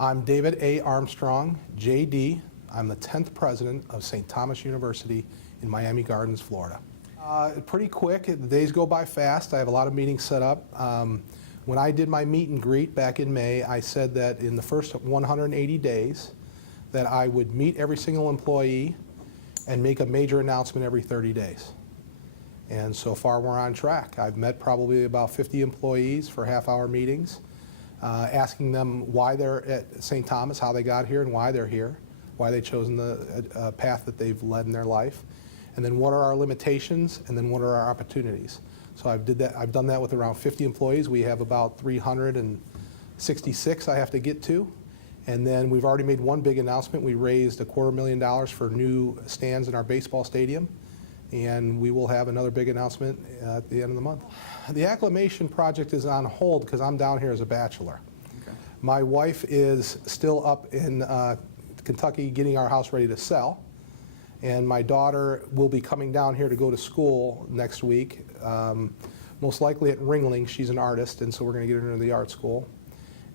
I'm David A. Armstrong, JD. I'm the 10th president of St. Thomas University in Miami Gardens, Florida. Pretty quick, the days go by fast. I have a lot of meetings set up. When I did my meet and greet back in May, I said that in the first 180 days that I would meet every single employee and make a major announcement every 30 days. And so far we're on track. I've met probably about 50 employees for half-hour meetings, asking them why they're at St. Thomas, how they got here and why they're here, why they've chosen the path that they've led in their life, and then what are our limitations, and then what are our opportunities. So I've done that with around 50 employees. We have about 366 I have to get to. And then we've already made one big announcement. We raised $250,000 for new stands in our baseball stadium. And we will have another big announcement at the end of the month. The acclimation project is on hold because I'm down here as a bachelor. Okay. My wife is still up in Kentucky getting our house ready to sell. And my daughter will be coming down here to go to school next week, most likely at Ringling. She's an artist, and so we're going to get her into the art school.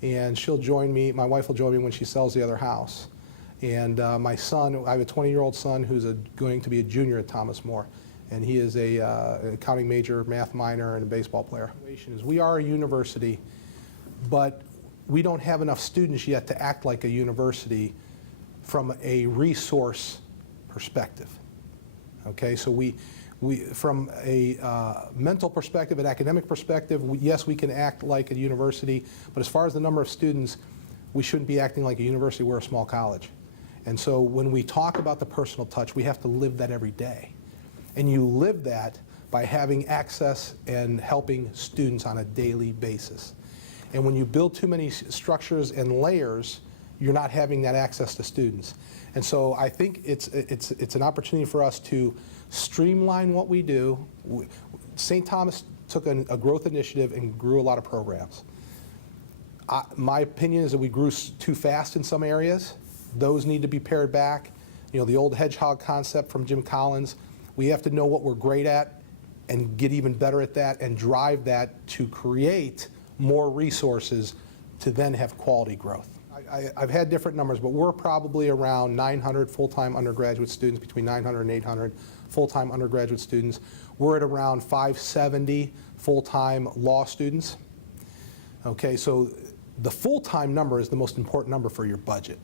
And she'll join me, my wife will join me when she sells the other house. And my son, I have a 20-year-old son who's going to be a junior at Thomas More. And he is an accounting major, math minor, and a baseball player. We are a university, but we don't have enough students yet to act like a university from a resource perspective. Okay, so we from a mental perspective, an academic perspective, yes, we can act like a university, but as far as the number of students, we shouldn't be acting like a university. We're a small college. And so when we talk about the personal touch, we have to live that every day. And you live that by having access and helping students on a daily basis. And when you build too many structures and layers, you're not having that access to students. And so I think it's an opportunity for us to streamline what we do. St. Thomas took a growth initiative and grew a lot of programs. My opinion is that we grew too fast in some areas. Those need to be pared back. You know, the old hedgehog concept from Jim Collins, we have to know what we're great at and get even better at that and drive that to create more resources to then have quality growth. I've had different numbers, but we're probably around 900 full-time undergraduate students, between 900 and 800 full-time undergraduate students. We're at around 570 full-time law students. Okay, so the full-time number is the most important number for your budget.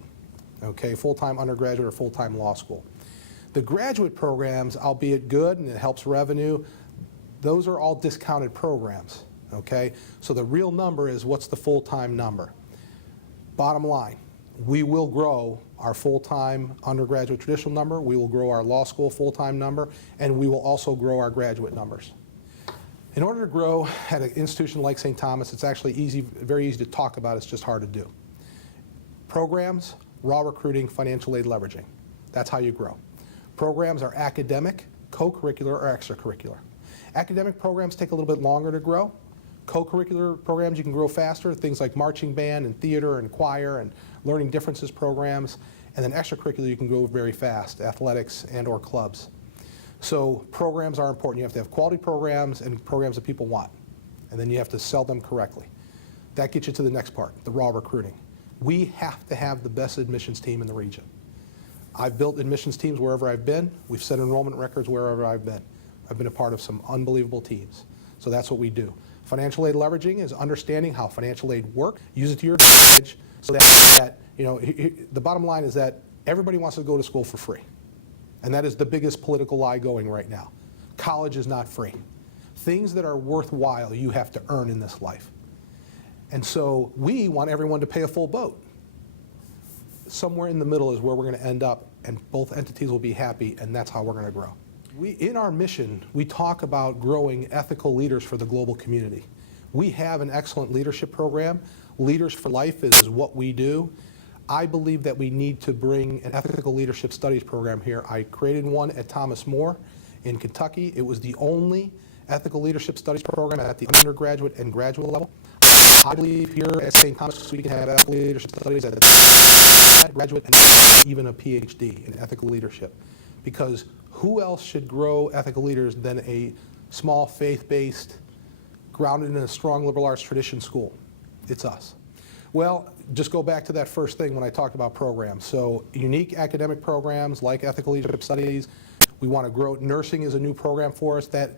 Okay, full-time undergraduate or full-time law school. The graduate programs, albeit good and it helps revenue, those are all discounted programs. Okay, so the real number is what's the full-time number. Bottom line, we will grow our full-time undergraduate traditional number, we will grow our law school full-time number, and we will also grow our graduate numbers. In order to grow at an institution like St. Thomas, it's actually very easy to talk about, it's just hard to do. Programs, raw recruiting, financial aid leveraging. That's how you grow. Programs are academic, co-curricular, or extracurricular. Academic programs take a little bit longer to grow. Co-curricular programs you can grow faster, things like marching band and theater and choir and learning differences programs. And then extracurricular you can grow very fast, athletics and or clubs. So programs are important. You have to have quality programs and programs that people want. And then you have to sell them correctly. That gets you to the next part, the raw recruiting. We have to have the best admissions team in the region. I've built admissions teams wherever I've been. We've set enrollment records wherever I've been. I've been a part of some unbelievable teams. So that's what we do. Financial aid leveraging is understanding how financial aid works. Use it to your advantage so that you know, the bottom line is that everybody wants to go to school for free. And that is the biggest political lie going right now. College is not free. Things that are worthwhile you have to earn in this life. And so we want everyone to pay a full boat. Somewhere in the middle is where we're going to end up, and both entities will be happy, and that's how we're going to grow. In our mission, we talk about growing ethical leaders for the global community. We have an excellent leadership program. Leaders for Life is what we do. I believe that we need to bring an ethical leadership studies program here. I created one at Thomas More in Kentucky. It was the only ethical leadership studies program at the undergraduate and graduate level. I believe here at St. Thomas we can have ethical leadership studies at the graduate and even a PhD in ethical leadership. Because who else should grow ethical leaders than a small faith-based, grounded in a strong liberal arts tradition school? It's us. Well, just go back to that first thing when I talked about programs. So unique academic programs like ethical leadership studies. We want to grow. Nursing is a new program for us that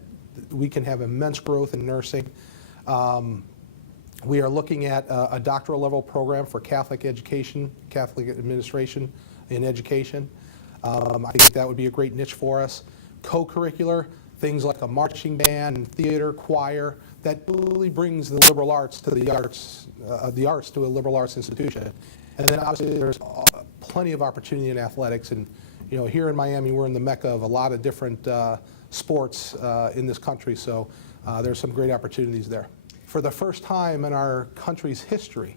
we can have immense growth in nursing. We are looking at a doctoral level program for Catholic education, Catholic administration in education. I think that would be a great niche for us. Co-curricular, things like a marching band and theater, choir, that really brings the liberal arts to the arts to a liberal arts institution. And then obviously there's plenty of opportunity in athletics. And you know, here in Miami, we're in the mecca of a lot of different sports in this country. So there's some great opportunities there. For the first time in our country's history,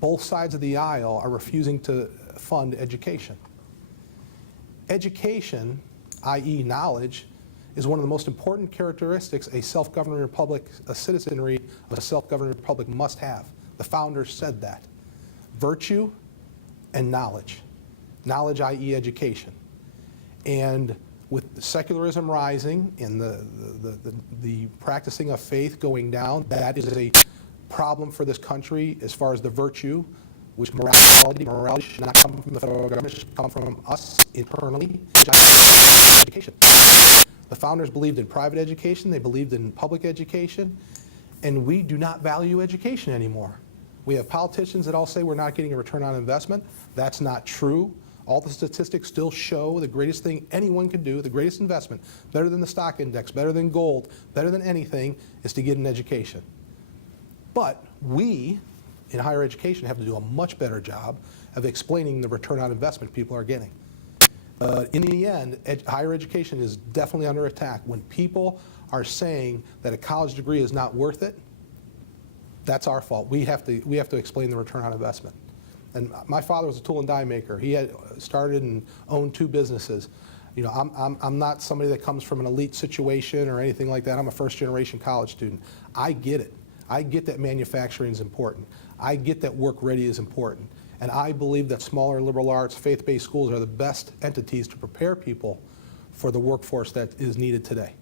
both sides of the aisle are refusing to fund education. Education, i.e. knowledge, is one of the most important characteristics a self-governing republic, a citizenry of a self-governing republic must have. The founders said that. Virtue and knowledge. Knowledge, i.e. education. And with secularism rising and the practicing of faith going down, that is a problem for this country as far as the virtue, which morality should not come from the federal government, it should come from us internally. Education. The founders believed in private education, they believed in public education, and we do not value education anymore. We have politicians that all say we're not getting a return on investment. That's not true. All the statistics still show the greatest thing anyone can do, the greatest investment, better than the stock index, better than gold, better than anything, is to get an education. But we, in higher education, have to do a much better job of explaining the return on investment people are getting. In the end, higher education is definitely under attack. When people are saying that a college degree is not worth it, that's our fault. We have to explain the return on investment. And my father was a tool and die maker. He had started and owned 2 businesses. You know, I'm not somebody that comes from an elite situation or anything like that. I'm a first-generation college student. I get it. I get that manufacturing is important. I get that work ready is important. And I believe that smaller liberal arts, faith-based schools are the best entities to prepare people for the workforce that is needed today.